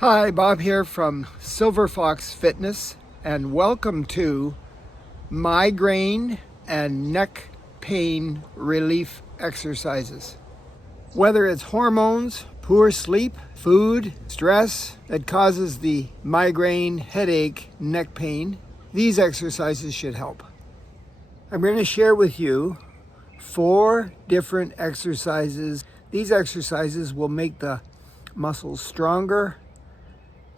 Hi, Bob here from Silver Fox Fitness, and welcome to migraine and neck pain relief exercises. Whether it's hormones, poor sleep, food, stress that causes the migraine, headache, neck pain, these exercises should help. I'm going to share with you 4 different exercises. These exercises will make the muscles stronger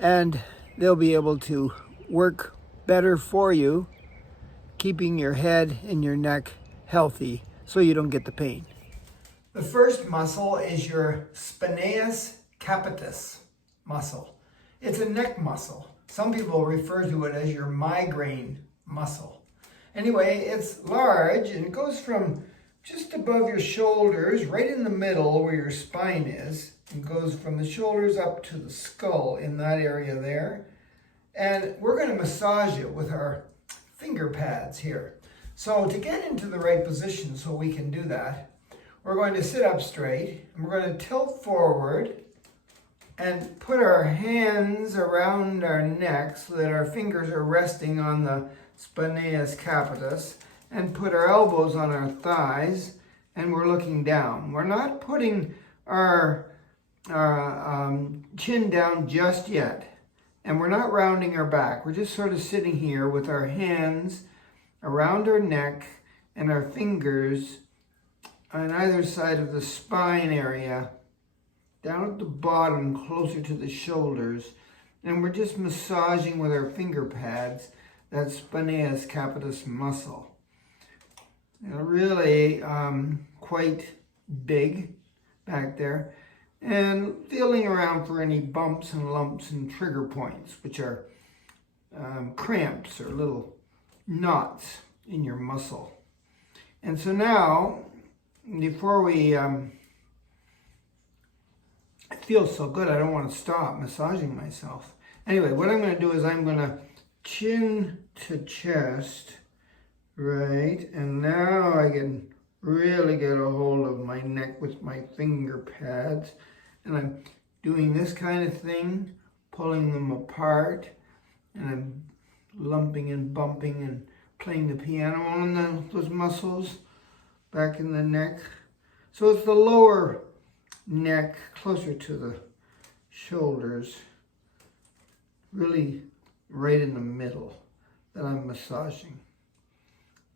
and they'll be able to work better for you, keeping your head and your neck healthy so you don't get the pain. The first muscle is your splenius capitis muscle. It's a neck muscle. Some people refer to it as your migraine muscle. Anyway, it's large and it goes from just above your shoulders, right in the middle where your spine is. It goes from the shoulders up to the skull in that area there. And we're going to massage it with our finger pads here. So to get into the right position so we can do that, we're going to sit up straight and we're going to tilt forward and put our hands around our neck so that our fingers are resting on the splenius capitis, and put our elbows on our thighs and we're looking down. We're not putting our chin down just yet, and we're not rounding our back. We're just sort of sitting here with our hands around our neck and our fingers on either side of the spine area, down at the bottom closer to the shoulders, and we're just massaging with our finger pads that splenius capitis muscle. Really quite big back there, and feeling around for any bumps and lumps and trigger points, which are cramps or little knots in your muscle. And so now, before we, it feels so good, I don't want to stop massaging myself. Anyway, what I'm going to do is I'm going to chin to chest, right, and now I can really get a hold of my neck with my finger pads, and I'm doing this kind of thing, pulling them apart, and I'm lumping and bumping and playing the piano on those muscles back in the neck. So it's the lower neck closer to the shoulders, really right in the middle, that I'm massaging.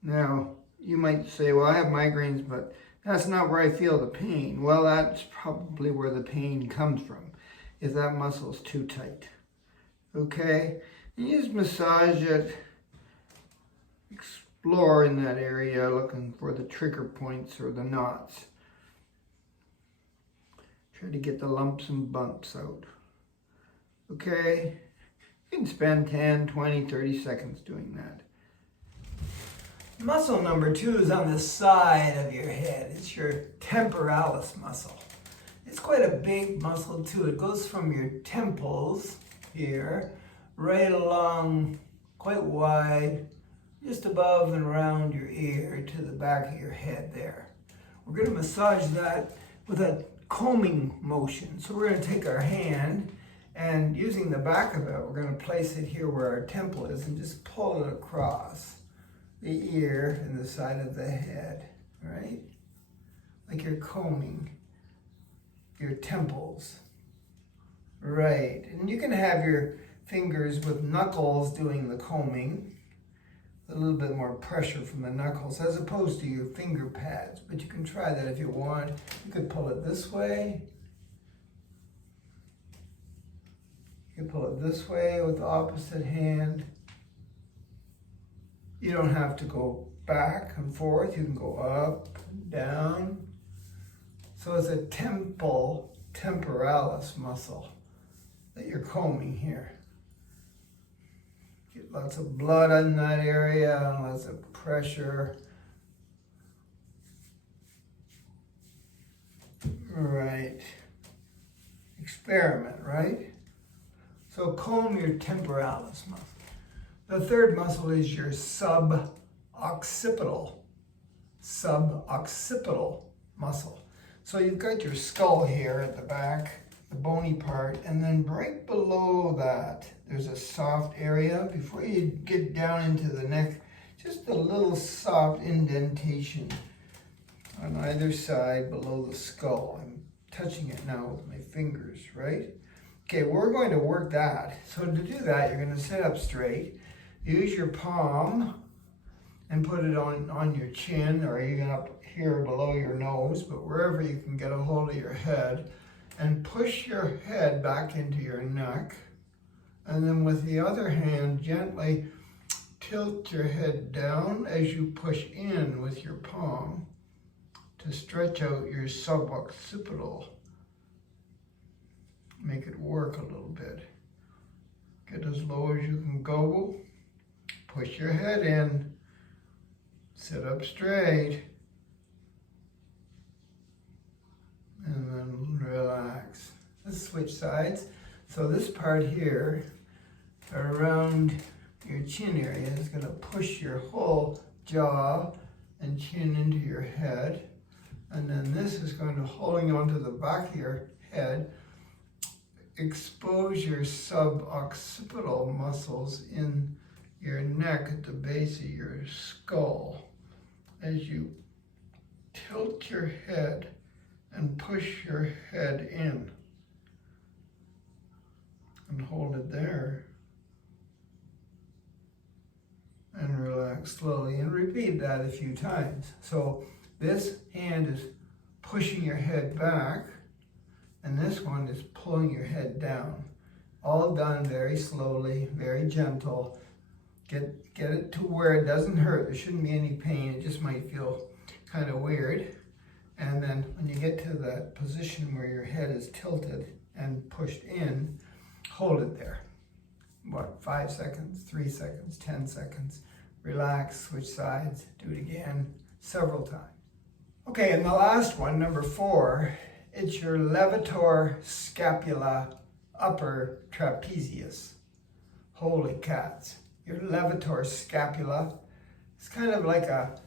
Now, you might say, well, I have migraines, but that's not where I feel the pain. Well, that's probably where the pain comes from, if that muscle's too tight. Okay? And you just massage it, explore in that area, looking for the trigger points or the knots. Try to get the lumps and bumps out. Okay? You can spend 10, 20, 30 seconds doing that. Muscle number 2 is on the side of your head. It's your temporalis muscle. It's quite a big muscle too. It goes from your temples here, right along, quite wide, just above and around your ear to the back of your head there. We're going to massage that with a combing motion. So we're going to take our hand and using the back of it, we're going to place it here where our temple is and just pull it across the ear and the side of the head, right? Like you're combing your temples, right? And you can have your fingers with knuckles doing the combing, a little bit more pressure from the knuckles as opposed to your finger pads, but you can try that if you want. You could pull it this way. You can pull it this way with the opposite hand. You don't have to go back and forth. You can go up and down. So it's a temporalis muscle that you're combing here. Get lots of blood in that area, lots of pressure. Right. Experiment, right? So comb your temporalis muscle. The third muscle is your suboccipital muscle. So you've got your skull here at the back, the bony part, and then right below that, there's a soft area. Before you get down into the neck, just a little soft indentation on either side below the skull. I'm touching it now with my fingers, right? Okay, we're going to work that. So to do that, you're going to sit up straight. Use your palm and put it on your chin, or even up here below your nose, but wherever you can get a hold of your head, and push your head back into your neck. And then with the other hand, gently tilt your head down as you push in with your palm to stretch out your suboccipital. Make it work a little bit. Get as low as you can go. Push your head in. Sit up straight. And then relax. Let's switch sides. So this part here, around your chin area, is going to push your whole jaw and chin into your head. And then this is going to, holding onto the back of your head, expose your suboccipital muscles in your neck at the base of your skull as you tilt your head and push your head in and hold it there and relax slowly, and repeat that a few times. So this hand is pushing your head back and this one is pulling your head down. All done very slowly, very gentle. Get it to where it doesn't hurt. There shouldn't be any pain. It just might feel kind of weird. And then when you get to that position where your head is tilted and pushed in, hold it there. What, 5 seconds, 3 seconds, 10 seconds. Relax, switch sides, do it again several times. Okay, and the last one, number 4, it's your levator scapula upper trapezius. Holy cats. Your levator scapula. It's kind of like a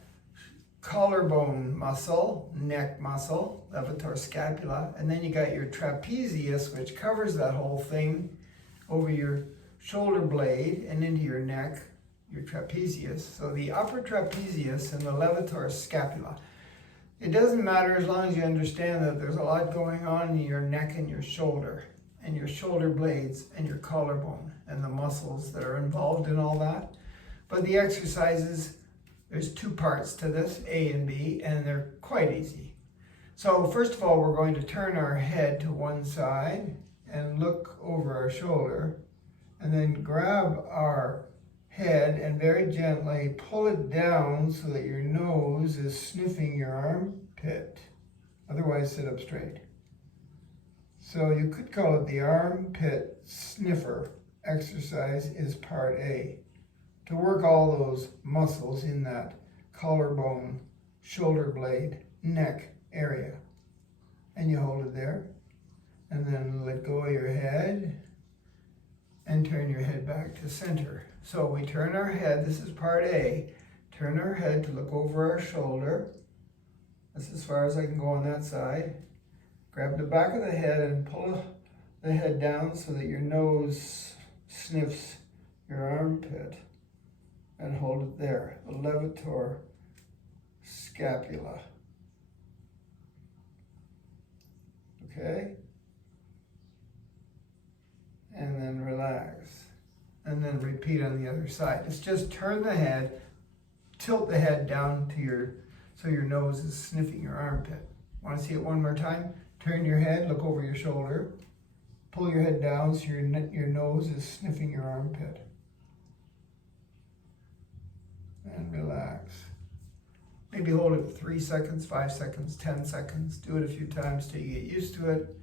collarbone muscle, neck muscle, levator scapula, and then you got your trapezius, which covers that whole thing over your shoulder blade and into your neck, your trapezius. So the upper trapezius and the levator scapula. It doesn't matter as long as you understand that there's a lot going on in your neck and your shoulder blades and your collarbone and the muscles that are involved in all that. But the exercises, there's 2 parts to this, A and B, and they're quite easy. So first of all, we're going to turn our head to one side and look over our shoulder, and then grab our head and very gently pull it down so that your nose is sniffing your armpit. Otherwise, sit up straight. So you could call it the armpit sniffer exercise is part A. To work all those muscles in that collarbone, shoulder blade, neck area. And you hold it there. And then let go of your head and turn your head back to center. So we turn our head, this is part A, turn our head to look over our shoulder. That's as far as I can go on that side. Grab the back of the head and pull the head down so that your nose sniffs your armpit. And hold it there, the levator scapula. Okay? And then relax. And then repeat on the other side. It's just turn the head, tilt the head down to so your nose is sniffing your armpit. Want to see it one more time? Turn your head, look over your shoulder, pull your head down so your nose is sniffing your armpit. And relax. Maybe hold it 3 seconds, 5 seconds, 10 seconds. Do it a few times till you get used to it.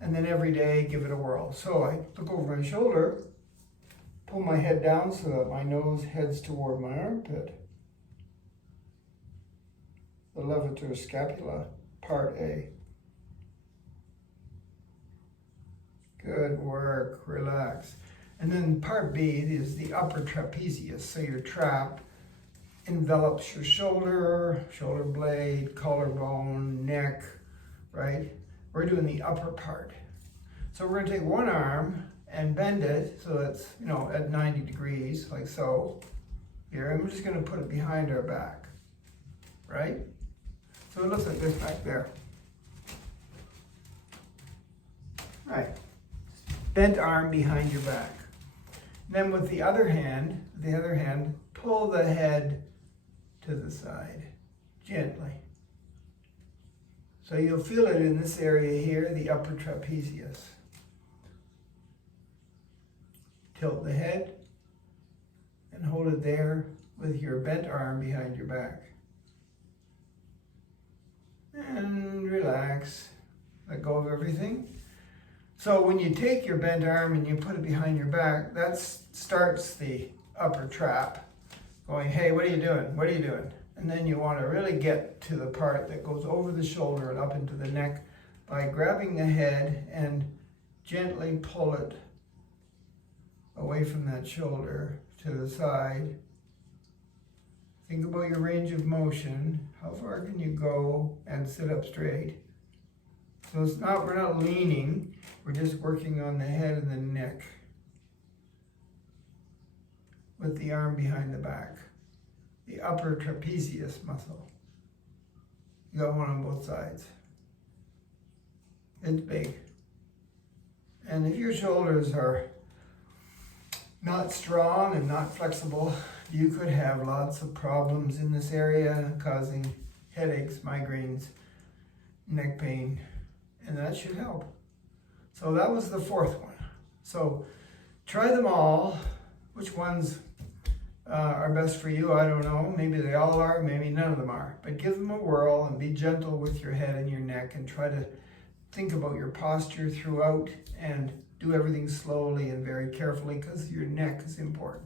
And then every day, give it a whirl. So I look over my shoulder, pull my head down so that my nose heads toward my armpit. The levator scapula, part A. Good work, relax. And then part B is the upper trapezius. So your trap envelops your shoulder, shoulder blade, collarbone, neck, right? We're doing the upper part. So we're going to take one arm and bend it so it's, at 90 degrees, like so. Here, I'm just going to put it behind our back, right? So it looks like this back there. Right. Bent arm behind your back. Then with the other hand, pull the head to the side, gently. So you'll feel it in this area here, the upper trapezius. Tilt the head and hold it there with your bent arm behind your back. And relax, let go of everything. So when you take your bent arm and you put it behind your back, that starts the upper trap, going, hey, what are you doing? What are you doing? And then you want to really get to the part that goes over the shoulder and up into the neck by grabbing the head and gently pull it away from that shoulder to the side. Think about your range of motion. How far can you go and sit up straight? So we're not leaning, we're just working on the head and the neck with the arm behind the back. The upper trapezius muscle. You got one on both sides. It's big. And if your shoulders are not strong and not flexible, you could have lots of problems in this area, causing headaches, migraines, neck pain, and that should help. So that was the fourth one. So try them all. Which ones are best for you? I don't know. Maybe they all are, maybe none of them are. But give them a whirl and be gentle with your head and your neck and try to think about your posture throughout and do everything slowly and very carefully because your neck is important.